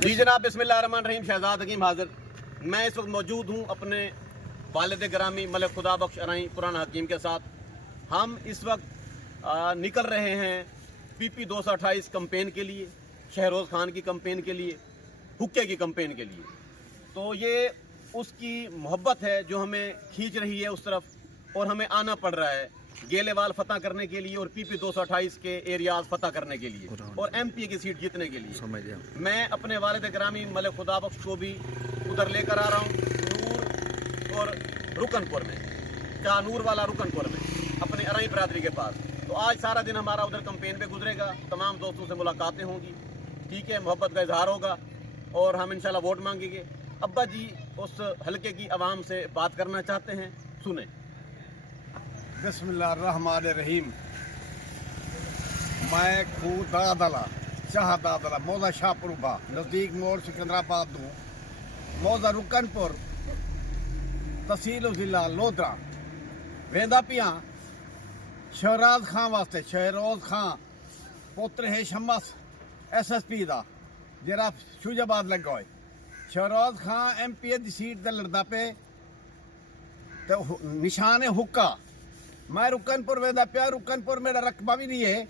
जी जनाब, बिस्मिल्लाहिर्रहमानिर्रहीम। शहजाद हकीम हाजिर। मैं इस वक्त मौजूद हूँ अपने वालिद ग्रामी मलिक खुदा बख्श अराई पुराना हकीम के साथ। हम इस वक्त निकल रहे हैं PP 228 कंपेन के लिए, शहरोज़ खान की कंपेन के लिए, हुक्के की कंपेन के लिए। तो ये उसकी मोहब्बत है जो हमें खींच रही है उस तरफ, और हमें आना पड़ रहा है गेलेवाल फतह करने के लिए और PP 228 के एरियाज फतह करने के लिए और MP की सीट जीतने के लिए। मैं अपने वालिद ग्रामी मलिक खुदा बख्श को भी उधर लेकर आ रहा हूँ, नूर और रुकनपुर में, क्या नूर वाला रुकनपुर में, अपने अराई बरादरी के पास। तो आज सारा दिन हमारा उधर कंपेन पे गुजरेगा, तमाम दोस्तों से मुलाकातें होंगी, ठीक है, मोहब्बत का इजहार होगा और हम इंशाल्लाह वोट मांगेंगे। अब्बा जी उस हलके की आवाम से बात करना चाहते हैं, सुने। बिस्मिल्लाहिर्रहमानिर्रहीम। मैं दादला शाह दादला मौजा शाहपुरबा नज़दीक मोड़ सिकंदराबाद दूँ, मौजा रुकनपुर तहसील जिला लोधरा वेंदा पिया शहराज खां वास्ते। शहरोज खां पुत्र है शमस SSP दा जरा शुजाबाद लगा है। शहरोज खां MP की सीट ते लड़दा पे तो निशान है हुक्का। मैं रुकनपुर वेंदा पिया, रुकनपुर मेरा रकबा भी नहीं है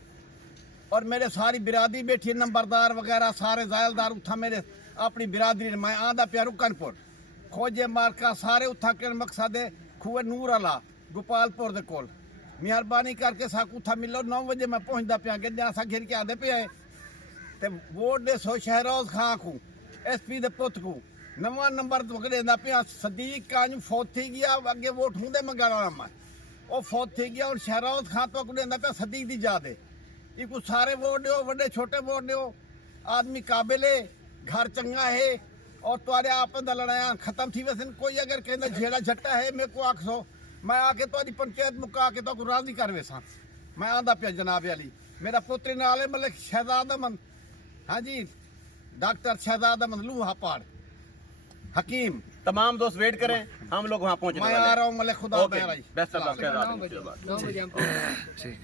और मेरे सारी बिरादरी बैठी, नंबरदार वगैरह सारे जायलदार उठा मेरे अपनी बिरादरी। मैं आंदा पिया रुकनपुर खोजे मार्का सारे उठा के मकसद है खुए नूर आला गोपालपुर दे कोल। मेहरबानी करके साकू उठा मिलो, 9 बजे मैं पहुंचदा पिया गड्डियां सा घिर के आदे पे ते वोट दे सो शहरोज खां को SP दे पुत को नवा नंबर वगड़ेंदा पिया। सदीक कांज फौत थी गया, अगे वोट हुंदे मंगाना मैं वो फौत थी गया और शहरोज खां तो वगड़ेंदा पिया सदीक दी याद है। इको सारे वोट दो, बड़े छोटे वोट दो, आदमी काबिल है, घर चंगा है और तुम्हारे आपस दा लड़ाया खत्म थी। वैसे कोई अगर कहना झेड़ा झट्टा है मेरे को आखो, मैं आके तो पंचायत मुका के तो राजी कर वैसा। मैं आंदा पिया जनाब अली, मेरा पुत्र नाल है मतलब शहजाद अमन, हाँ जी, डॉक्टर शहजाद अमन लूहा पाड़ हकीम। तमाम दोस्त वेट करें, हम लोग वहाँ पहुँचने मैं आ रहा हूँ मलिक खुदा बेस्ट ऑफ लक। ठीक।